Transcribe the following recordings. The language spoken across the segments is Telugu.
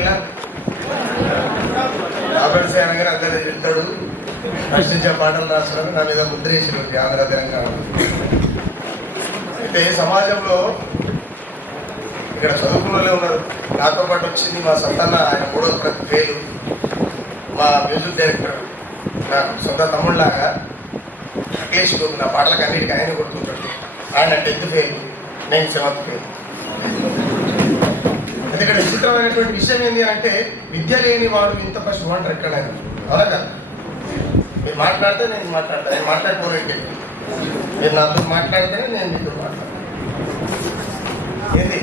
ఇలా రాబర్ట్ సేన గారు అందరూ చెప్తాడు ప్రశ్నించే పాటలు రాసడం నా మీద ముద్రేసినటువంటి ఆంధ్ర తెలంగాణ. అయితే సమాజంలో ఇక్కడ చదువుకునే ఉన్నారు. నాతో పాటు వచ్చింది మా సంతాన, ఆయన 3వ తరగతి ఫెయిల్. మా మ్యూజిక్ డైరెక్టర్ నాకు సొంత తమ్ముళ్ళలాగా అఖిలేష్ గోపి. నా పాటలకు అన్నిటికీ ఆయన కొడుతుంటాడు. ఆయన 10th ఫెయిల్, నేను 7th ఫెయిల్. ఎందుకంటే విచిత్రమైనటువంటి విషయం ఏంటి అంటే, విద్య లేని వాడు ఇంత పశువు అంటారు ఎక్కడ. అవునా కదా? మీరు మాట్లాడితే నేను మాట్లాడతాను, నేను మాట్లాడుకోనంటే మీరు నాతో మాట్లాడితేనే నేను మీతో మాట్లాడతాను. ఏంటి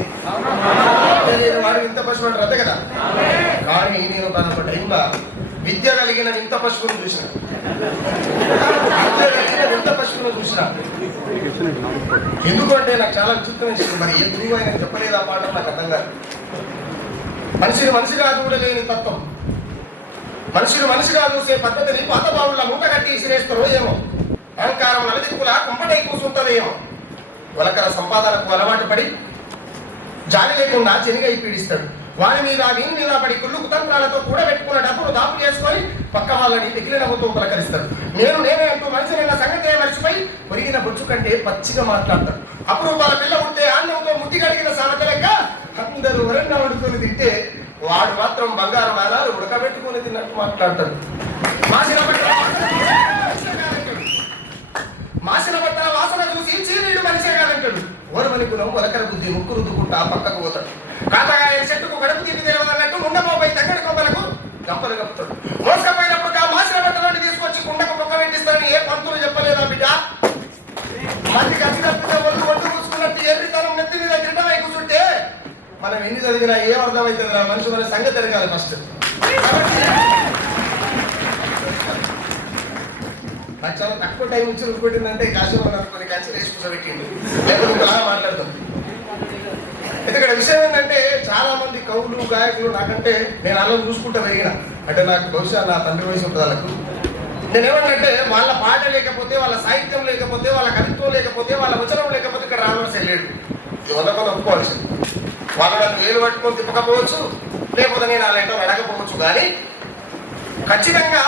వాడు ఇంత పశువు అంటారు, అంతే కదా? కానీ నేను ఒక టైంలో విద్య కలిగిన వింత పశువును చూసిన, వింత పశువును చూసిన. ఎందుకంటే నాకు చాలా విచిత్రమైన, మరి ఏ గురువు ఆయన చెప్పలేదు ఆ పాట, నాకు అర్థం కాదు. మనిషిని మనిషిగా చూడలేని తత్వం, మనిషిని మనిషిగా చూసే పద్ధతిని పాత బావుల మూట కట్టి ఇసిరేస్తారో ఏమో. అహంకారం నలదిక్కులా కుంపటై కూర్చుంటారో ఏమో. వలకర సంపాదనకు అలవాటు పడి జాలి లేకుండా చెనిగై పీడిస్తాడు. వాని మీద వీని మీద పడి కుళ్ళు కుతంత్రాలతో కూడబెట్టుకున్న డబ్బులు దాపు చేసుకొని పక్క వాళ్ళని తెగిలి నవ్వుతూ పలకరిస్తాడు. నేనే అంటూ మనిషిని సంగతే మర్చిపోయి పొరిగిన బొచ్చు కంటే పచ్చిగా మాట్లాడతాడు. అపురూపాల పిల్ల ఉంటే అన్నంతో ముద్ది కడిగిన సామెత లెక్క అందరూ వరంగా వండుకొని తింటే వాడు మాత్రం బంగారు నాణాలు ఉడకబెట్టుకొని తిన్నట్టు మాట్లాడతాడు. మాసిన బట్టల వాసన చూసి చీనీడు మనిషే కాదంటాడు. ఓరమనికునం వలకర బుద్ధి ముక్కు రుద్దుకుంటా పక్కకు పోతాడు. కాతగాయ చెట్టుకు గడుపు తీపి తెలవదన్నట్టు ఉండమోపై తగ్గడి కొమ్మలకు గంపలు కప్పుతాడు. మోసకపోయినప్పుడు మాసిన బట్టలను తీసుకొచ్చి కుండకు మొక్క పెట్టిస్తాడని ఏ పంతులు చెప్పలేదా బిడ్డ? మందికి అచ్చినట్టుగా ఒట్టు కూసుకున్నట్టు ఎర్రితనం నెత్తి మీద గిడ్డమై కూర్చుంటే మనం ఎన్ని చదివినా ఏం అర్థమవుతుంది రా మనిషి, మన సంగతి తిరగాలి ఫస్ట్. నాకు చాలా తక్కువ టైం ఇచ్చి ఉరుకొట్టిందంటే కాశీలో కొన్ని కంచెలు వేసి కూర్చోబెట్టింది, లేకపోతే ఇంకోలాగా మాట్లాడుతుంది. ఎందుకంటే విషయం ఏంటంటే, చాలా మంది కవులు గాయకులు నాకంటే నేను అలా చూసుకుంటూ పెరిగిన, అంటే నాకు బహుశా నా తండ్రి వయసు ఉంటుంది వాళ్ళకు. నేనేమన్నంటే వాళ్ళ పాట లేకపోతే, వాళ్ళ సాహిత్యం లేకపోతే, వాళ్ళ కవిత్వం లేకపోతే, వాళ్ళ వచనం లేకపోతే ఇక్కడ రావాల్సి వెళ్ళాడు. ఇది 100 మంది ఒప్పుకోవాల్సింది. వాళ్ళు నన్ను వేలు పట్టుకొని తిప్పకపోవచ్చు, లేకపోతే నేను వాళ్ళ ఏంటో అడగకపోవచ్చు, కానీ ఖచ్చితంగా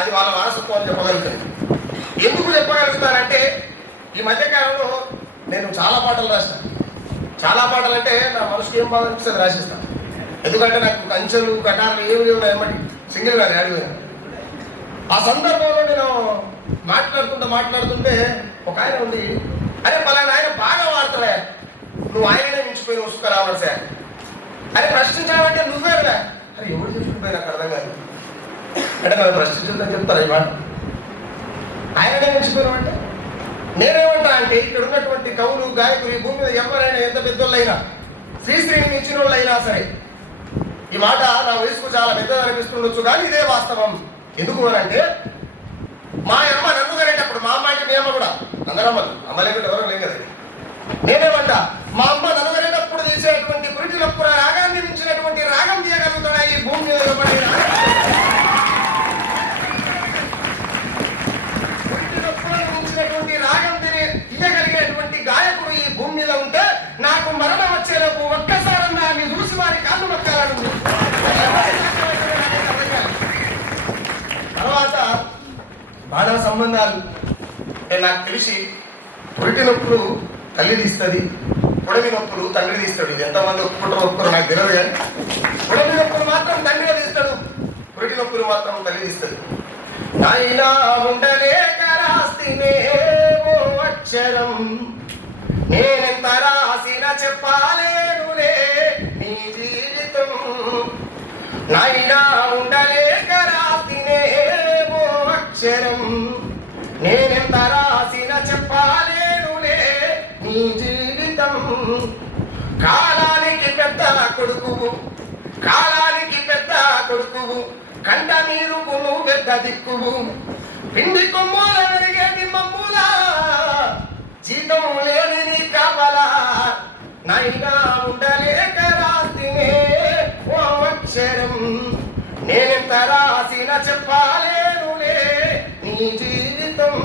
అది వాళ్ళ వారసత్వం అని చెప్పగలుగుతాను. ఎందుకు చెప్పగలుగుతానంటే, ఈ మధ్యకాలంలో నేను చాలా పాటలు రాస్తాను. చాలా పాటలు అంటే నా మనసుకి ఏం బాగా అనిపిస్తుంది రాసిస్తాను. ఎందుకంటే నాకు కంచెలు కటార్లు ఏమి లేవు, ఏమంటే సింగిల్ గారు అడిగాను. ఆ సందర్భంలో నేను మాట్లాడుతుంటే ఒక ఆయన ఉంది, అరే పలానా ఆయన బాగా వాడతావే, నువ్వు ఆయననే మించిపోయిన ఉసుక రావాలి సార్ అని ప్రశ్నించావంటే నువ్వేరుగా. అరే ఎవరు చెప్పుకుపోయి నాకు అర్థం కాదు. అంటే నాకు ప్రశ్నించిందని చెప్తారా ఈ మాట? ఆయననే మించిపోయినామంటే నేనేమంటా అంటే, ఇక్కడ ఉన్నటువంటి కవులు గాయకులు ఈ భూమి మీద ఎవరైనా ఎంత పెద్దోళ్ళైనా, శ్రీశ్రీని మించిన వాళ్ళు అయినా సరే, ఈ మాట నా వయసుకు చాలా పెద్దది అనిపిస్తుండొచ్చు, కానీ ఇదే వాస్తవం. ఎందుకు అని అంటే, మా అమ్మ నన్ను కనేటప్పుడు, మా అమ్మాయికి మీ అమ్మ కూడా అందరమ్మలు, అమ్మ లేకుండా ఎవరో లేదు కదా. నేనేమంటా, మా అమ్మ నన్ను కనేటప్పుడు తీసేటువంటి పురిటిలప్పుడు రాగాన్ని మించినటువంటి రాగం తీయగలుగుతున్నా ఈ భూమి మీద మించినటువంటి రాగం తీయగలిగేటువంటి గాయకుడు ఈ భూమి మీద ఉంటే, నాకు మరణం వచ్చేలోపు ఒక్కసారన్నా మీ చూసి వారి కాళ్ళు మొక్కాలను. తర్వాత బాధ సంబంధాలు నాకు తెలిసి, పురిటి నొప్పులు తల్లి తీస్తుంది, పొడవి నొప్పులు తండ్రి తీస్తాడు. ఇది ఎంతమంది ఒప్పుకుంటారో నాకు తెలియదు, కానీ పొడవి నొప్పులు మాత్రం తండ్రి తీస్తాడు, పురిటి నొప్పులు మాత్రం తల్లి తీస్తుంది. నాయనా ఉండలేక రాస్తేనేమో అక్షరం, నేనెంత రాసిన చెప్పాలేనులే నీ జీవితం. నాయనా ఉండలేక రాస్తేనేమో అక్షరం, నేనెంత రాసిన చెప్పాలేనులే నీ జీవితం. కాలానికి పెద్ద కొడుకువు, కాలానికి పెద్ద కొడుకువు, కంట నీరుకు నువ్వు పెద్ద దిక్కువు. పిండి కొమ్ముల పెరిగేటి మమ్ముల, జీతం లేని నీ కాపలా. నైనా ఉండలేక రాస్తేనే ఓ అక్షరం, నేనెంత రాసిన చెప్పాలేనులే నీ జీవితం.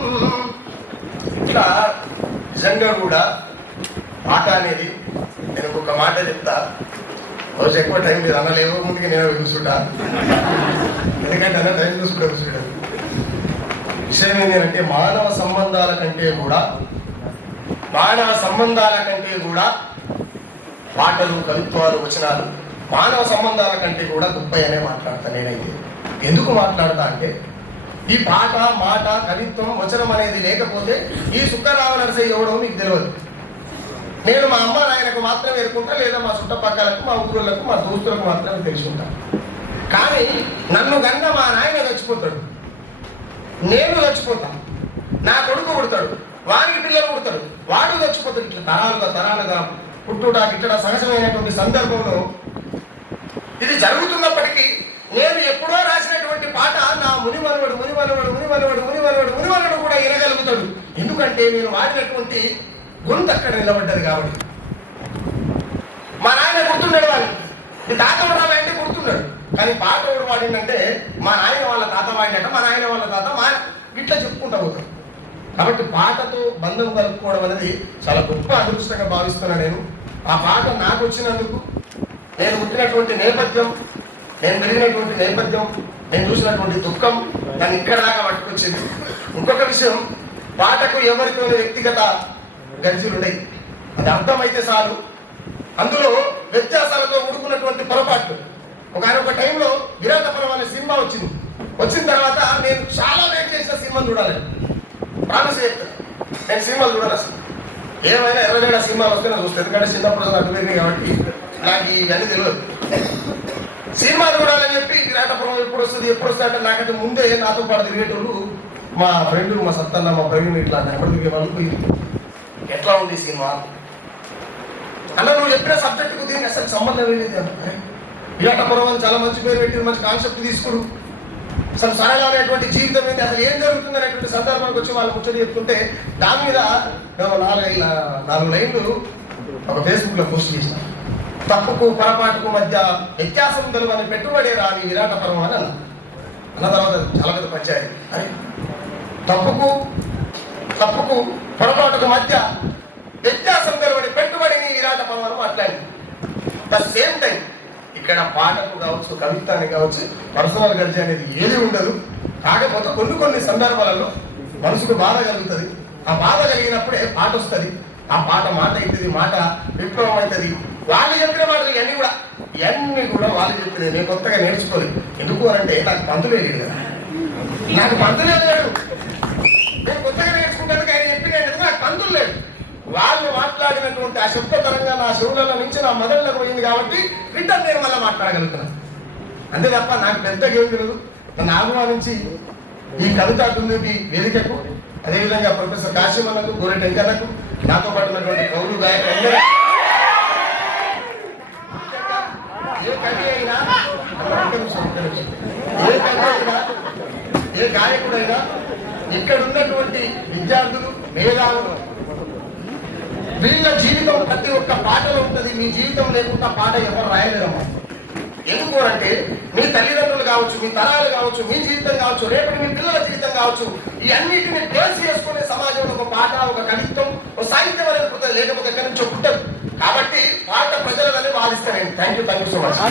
ఇట్లా నిజంగా కూడా పాట అనేది, నేను ఒక మాట చెప్తా, రోజు ఎక్కువ టైం లేదు అన్న లేవో ముందుకి నేను కూర్చుంటా, ఎందుకంటే అన్న టైం చూసుకుంటా కూర్చుంటాను. విషయం ఏంటి అంటే మానవ సంబంధాల కంటే కూడా పాటలు, కవిత్వాలు, వచనాలు మానవ సంబంధాల కంటే కూడా గొప్పయనే మాట్లాడతా నేనైతే. ఎందుకు మాట్లాడతా అంటే ఈ పాట, మాట, కవిత్వం, వచనం అనేది లేకపోతే ఈ సుక్కరామ నరసయ్య ఎవడో మీకు తెలియదు. నేను మా అమ్మ నాయనకు మాత్రమే ఎరుకుంటా, లేదా మా చుట్టపక్కలకు, మా ఊరులకు, మా దోస్తులకు మాత్రమే తెలుసుకుంటా. కానీ నన్ను గన్న మా నాయన చచ్చిపోతాడు, నేను చచ్చిపోతా, నా కొడుకు పుడతాడు, వారికి పిల్లలు పుడతాడు, వాడు చచ్చిపోతాడు. ఇట్లా తరాలుగా పుట్టుట గిట్టడ సహజమైనటువంటి సందర్భంలో ఇది జరుగుతున్నప్పటికీ నేను ఎప్పుడో రాసినటువంటి పాట నా మునిమనవడు కూడా వినగలుగుతాడు. ఎందుకంటే నేను వాడినటువంటి గొంతు అక్కడ నిలబడ్డది కాబట్టి. మా నాయన గుర్తున్నాడు, వాడిని ఈ తాత వాడంటే గుర్తున్నాడు, కానీ పాట ఎవడు వాడిందంటే మా నాయన వాళ్ళ తాత వాడినట్ట, మా నాయన వాళ్ళ తాత మా ఇట్లా చెప్పుకుంటా పోతాడు. కాబట్టి పాటతో బంధం కలుపుకోవడం అనేది చాలా గొప్ప అదృష్టంగా భావిస్తున్నాను నేను. ఆ పాట నాకు వచ్చినందుకు, నేను పుట్టినటువంటి నేపథ్యం, నేను పెరిగినటువంటి నేపథ్యం, నేను చూసినటువంటి దుఃఖం దాన్ని ఇక్కడ దాకా పట్టుకొచ్చింది. ఇంకొక విషయం, పాటకు ఎవరితో వ్యక్తిగత గర్జీలున్నాయి, అది అర్థమైతే చాలు. అందులో వ్యత్యాసాలతో కూడుకున్నటువంటి పొరపాట్లు. ఒక టైంలో విరాటపురం అనే సినిమా వచ్చిన తర్వాత నేను చాలా వెయిట్ చేసిన సినిమాను చూడాలని ప్రామిస్ చెప్తాను. నేను సినిమాలు చూడాలి అసలు, ఏమైనా ఎర్రజెండా సినిమాలు వస్తే నాకు చూస్తాను, ఎందుకంటే చిన్నప్పుడు అటు పెరిగింది కాబట్టి నాకు ఇవన్నీ తెలియదు. సినిమాలు చూడాలని చెప్పి విరాటపురం ఎప్పుడు వస్తుంది అంటే నాకంటే ముందే నాతో పాటు తిరిగేటోళ్ళు మా ఫ్రెండ్, మా సత్తన్న, మా ప్రవీణ్, ఇట్లా ఎప్పుడు తిరిగే వాళ్ళు. ఎట్లా ఉంది సినిమా అన్న, నువ్వు చెప్పిన సబ్జెక్టుకు దీనికి అసలు సంబంధం ఏంటి అంటే, విరాటపురం అని చాలా మంచి పేరు పెట్టి మంచి కాన్సెప్ట్ తీసుకుడు, అసలు సరళమైనటువంటి జీవితం ఏంటి, అసలు ఏం జరుగుతుంది అనేటువంటి సందర్భానికి వచ్చి వాళ్ళు ముచ్చట చెప్తుంటే దాని మీద 4 లైన్లు ఒక ఫేస్బుక్ లో పోస్ట్ చేసిన. తప్పుకు పొరపాటుకు మధ్య వ్యత్యాసం తెలవని పెట్టుబడి రాని విరాటపురం అని అన్న తర్వాత చాలా పెద్ద పంచాయతీ. అరే తప్పుకు పొరపాటుకు మధ్య వ్యత్యాసం తెలవని పెట్టుబడిని విరాటపురం అని మాట్లాడి. ద సేమ్ టైం ఇక్కడ పాటకు కావచ్చు, కవిత్వానికి కావచ్చు, పర్సనల్ గర్జీ అనేది ఏది ఉండదు. కాకపోతే కొన్ని సందర్భాలలో మనసుకు బాధ కలుగుతుంది. ఆ బాధ కలిగినప్పుడే పాట వస్తుంది. ఆ పాట మాట అవుతుంది, మాట విప్లవం అవుతుంది. వాళ్ళు చెప్పిన మాటలు ఇవన్నీ కూడా వాళ్ళు చెప్పినవి. నేను కొత్తగా నేర్చుకోలేదు. ఎందుకు అంటే నాకు పంతులే లేదు కదా, నాకు పంతులే లేడు. నేను కొత్తగా నేర్చుకుంటాను, ఆయన చెప్పినందుకు నాకు పంతులు లేదు. వాళ్ళు మాట్లాడినటువంటి ఆ శబ్దతరంగా నా చెవుల నుంచి నా మెదడులకు పోయింది కాబట్టి రిటర్న్ నేను మళ్ళీ మాట్లాడగలుగుతున్నాను. అంతే తప్ప నాకు పెద్దగా ఏం తెలియదు. నన్ను ఆహ్వానించి ఈ కవితా కుందుటి వేదికకు, అదేవిధంగా ప్రొఫెసర్ కాశీమన్నకు, గోరె టెంకర్లకు, నాతో పాటు ఉన్నటువంటి కౌలు గాయకులు, ఏ గాయకుడైనా, ఇక్కడ ఉన్నటువంటి విద్యార్థులు, మేధావులు, వీళ్ళ జీవితం ప్రతి ఒక్క పాటలో ఉంటుంది. మీ జీవితం లేకుండా పాట ఎవరు రాయలేరమ్మా. ఎందుకు అంటే మీ తల్లిదండ్రులు కావచ్చు, మీ తరాలు కావచ్చు, మీ జీవితం కావచ్చు, రేపటి మీ పిల్లల జీవితం కావచ్చు, ఈ అన్నింటినీ బేస్ చేసుకునే సమాజంలో ఒక పాట, ఒక కవిత్వం, ఒక సాహిత్యం అనేది పుట్టదు, లేకపోతే ఎక్కడి నుంచో పుట్టదు. కాబట్టి పాట ప్రజలని వాదిస్తానండి. Thank you so much.